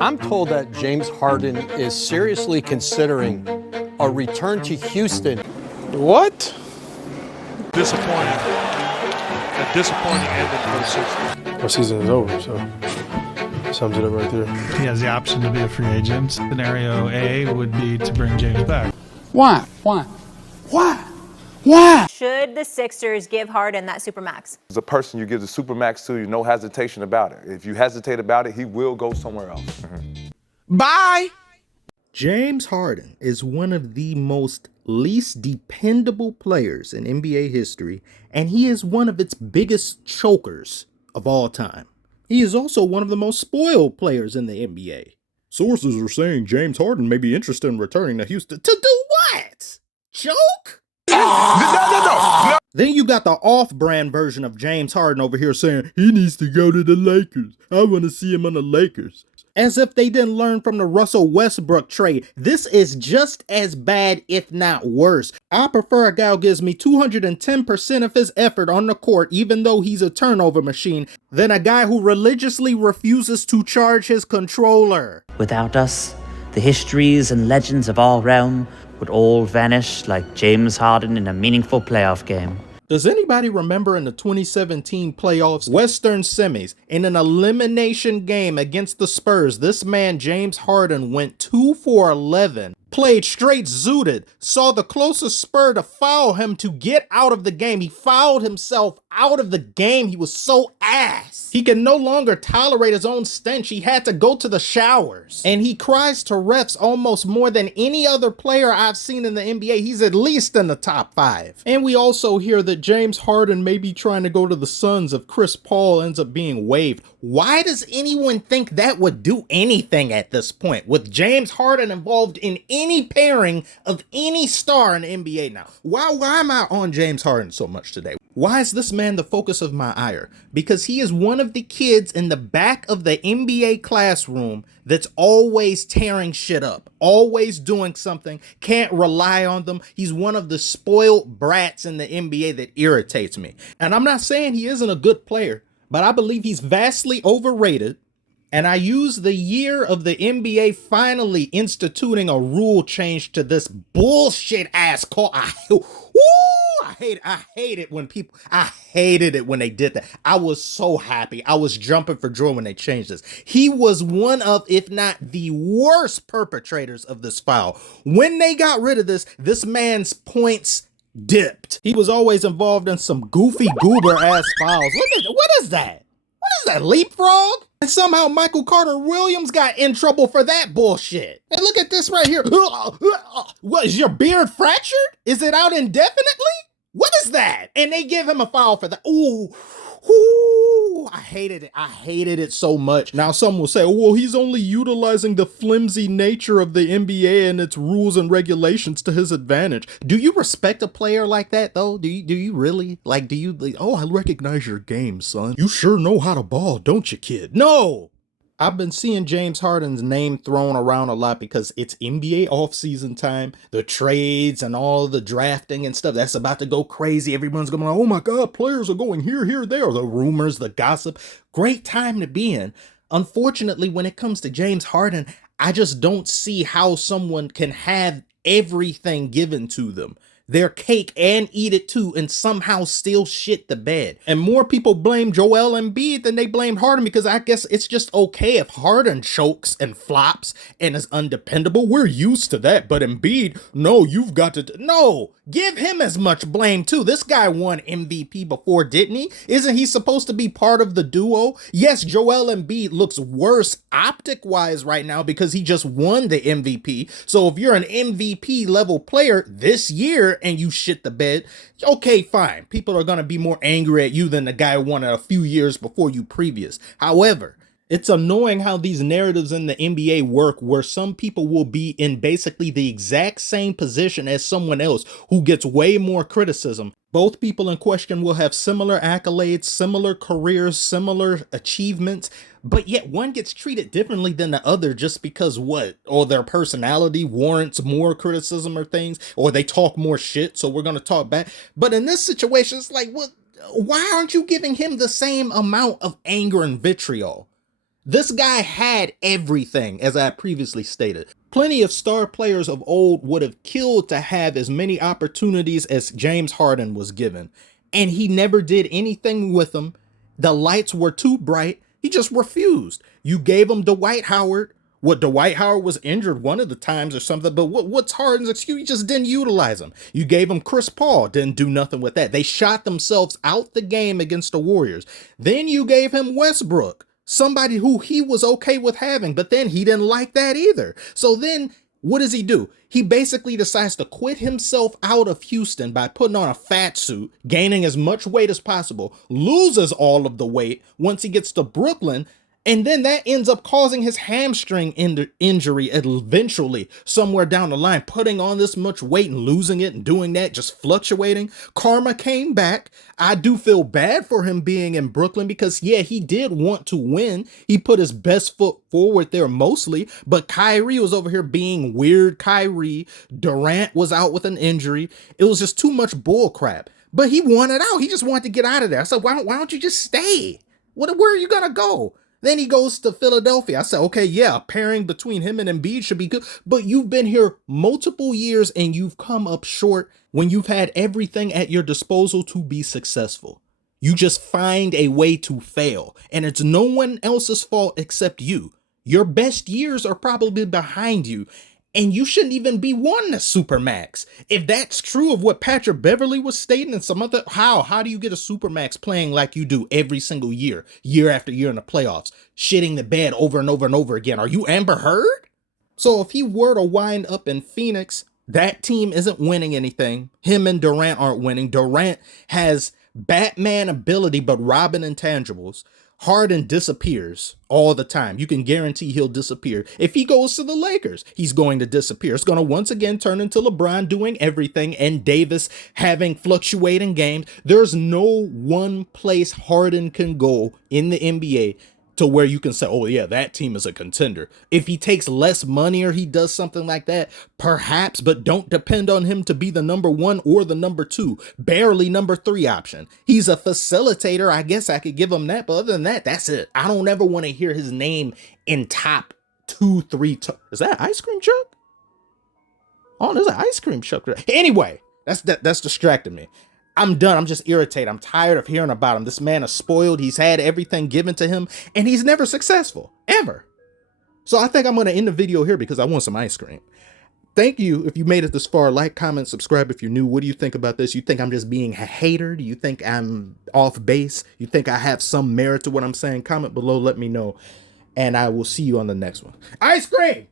I'm told that James Harden is seriously considering a return to Houston. What? Disappointing. A disappointing ending for the Sixers. Our season is over, so sums it up right there. He has the option to be a free agent. Scenario A would be to bring James back. Why? Should the Sixers give Harden that supermax? As a person you give the supermax to, no hesitation about it. If you hesitate about it, he will go somewhere else. Bye. James Harden is one of the most least dependable players in NBA history, and he is one of its biggest chokers of all time. He is also one of the most spoiled players in the NBA. Sources are saying James Harden may be interested in returning to Houston. To do what? Choke? No. Then you got the off-brand version of James Harden over here saying he needs to go to the Lakers. I want to see him on the Lakers. As if they didn't learn from the Russell Westbrook trade. This is just as bad, if not worse. I prefer a guy who gives me 210% of his effort on the court, even though he's a turnover machine, than a guy who religiously refuses to charge his controller. Without us, the histories and legends of our realm would all vanish like James Harden in a meaningful playoff game. Does anybody remember in the 2017 playoffs, Western semis, in an elimination game against the Spurs, this man, James Harden, went 2 for 11, played straight zooted, saw the closest Spur to foul him to get out of the game. He fouled himself out of the game. He was so ass. He can no longer tolerate his own stench. He had to go to the showers. And he cries to refs almost more than any other player I've seen in the NBA. He's at least in the top 5. And we also hear that James Harden may be trying to go to the Suns if Chris Paul ends up being waived. Why does anyone think that would do anything at this point? With James Harden involved in any pairing of any star in the NBA now. Why am I on James Harden so much today? Why is this man the focus of my ire? Because he is one of the kids in the back of the NBA classroom that's always tearing shit up, always doing something, can't rely on them. He's one of the spoiled brats in the NBA that irritates me. And I'm not saying he isn't a good player, but I believe he's vastly overrated. And I use the year of the NBA finally instituting a rule change to this bullshit ass call. I hated it when they did that. I was so happy. I was jumping for joy when they changed this. He was one of, if not the worst perpetrators of this foul. When they got rid of this man's points dipped. He was always involved in some goofy goober ass fouls. What is that? What is that, leapfrog? And somehow Michael Carter Williams got in trouble for that bullshit. And look at this right here. What, is your beard fractured? Is it out indefinitely? What is that? And they give him a foul for that. Ooh, I hated it. I hated it so much. Now some will say, oh, well, he's only utilizing the flimsy nature of the NBA and its rules and regulations to his advantage. Do you respect a player like that, though? Do you really? Like, oh, I recognize your game, son. You sure know how to ball, don't you, kid? No! I've been seeing James Harden's name thrown around a lot because it's NBA offseason time, the trades and all the drafting and stuff that's about to go crazy. Everyone's going, oh my God, players are going here, there. The rumors, the gossip. Great time to be in. Unfortunately, when it comes to James Harden, I just don't see how someone can have everything given to them, their cake and eat it too, and somehow still shit the bed. And more people blame Joel Embiid than they blame Harden, because I guess it's just okay if Harden chokes and flops and is undependable. We're used to that. But Embiid, no, you've got to, no, give him as much blame too. This guy won MVP before, didn't he? Isn't he supposed to be part of the duo? Yes, Joel Embiid looks worse optic-wise right now because he just won the MVP. So if you're an MVP level player this year and you shit the bed, okay, fine. People are going to be more angry at you than the guy who won it a few years before you previous. However, it's annoying how these narratives in the NBA work where some people will be in basically the exact same position as someone else who gets way more criticism. Both people in question will have similar accolades, similar careers, similar achievements, but yet one gets treated differently than the other just because what? Or their personality warrants more criticism or things, or they talk more shit, so we're going to talk back. But in this situation, it's like, well, why aren't you giving him the same amount of anger and vitriol? This guy had everything, as I previously stated. Plenty of star players of old would have killed to have as many opportunities as James Harden was given. And he never did anything with them. The lights were too bright. He just refused. You gave him Dwight Howard. What, Dwight Howard was injured one of the times or something, but what's Harden's excuse? You just didn't utilize him. You gave him Chris Paul, didn't do nothing with that. They shot themselves out the game against the Warriors. Then you gave him Westbrook, somebody who he was okay with having, but then he didn't like that either. So then what does he do? He basically decides to quit himself out of Houston by putting on a fat suit, gaining as much weight as possible, loses all of the weight once he gets to Brooklyn, and then that ends up causing his hamstring injury eventually somewhere down the line, putting on this much weight and losing it and doing that, just fluctuating. Karma came back. I do feel bad for him being in Brooklyn because, yeah, he did want to win. He put his best foot forward there mostly, but Kyrie was over here being weird Kyrie. Durant was out with an injury. It was just too much bull crap. But he wanted out. He just wanted to get out of there. I said, why don't you just stay? Where are you going to go? Then he goes to Philadelphia. I said, okay, yeah, a pairing between him and Embiid should be good. But you've been here multiple years and you've come up short when you've had everything at your disposal to be successful. You just find a way to fail. And it's no one else's fault except you. Your best years are probably behind you. And you shouldn't even be wanting a supermax. If that's true of what Patrick Beverley was stating and some other, how do you get a supermax playing like you do every single year after year in the playoffs, shitting the bed over and over and over again? Are you Amber Heard? So if he were to wind up in Phoenix, that team isn't winning anything. Him and Durant aren't winning. Durant has Batman ability, but Robin intangibles. Harden disappears all the time. You can guarantee he'll disappear. If he goes to the Lakers, he's going to disappear. It's going to once again turn into LeBron doing everything and Davis having fluctuating games. There's no one place Harden can go in the NBA to where you can say, oh yeah, that team is a contender. If he takes less money or he does something like that, perhaps, but don't depend on him to be the number 1 or the number 2, barely number 3 option. He's a facilitator. I guess I could give him that, but other than that, that's it. I don't ever want to hear his name in top 2, 3. Is that an ice cream truck? Oh, there's an ice cream truck. Anyway, that's distracting me. I'm done. I'm just irritated. I'm tired of hearing about him. This man is spoiled. He's had everything given to him and he's never successful, ever. So I think I'm going to end the video here because I want some ice cream. Thank you if you made it this far. Like, comment, subscribe if you're new. What do you think about this? You think I'm just being a hater? Do you think I'm off base? You think I have some merit to what I'm saying? Comment below. Let me know. And I will see you on the next one. Ice cream!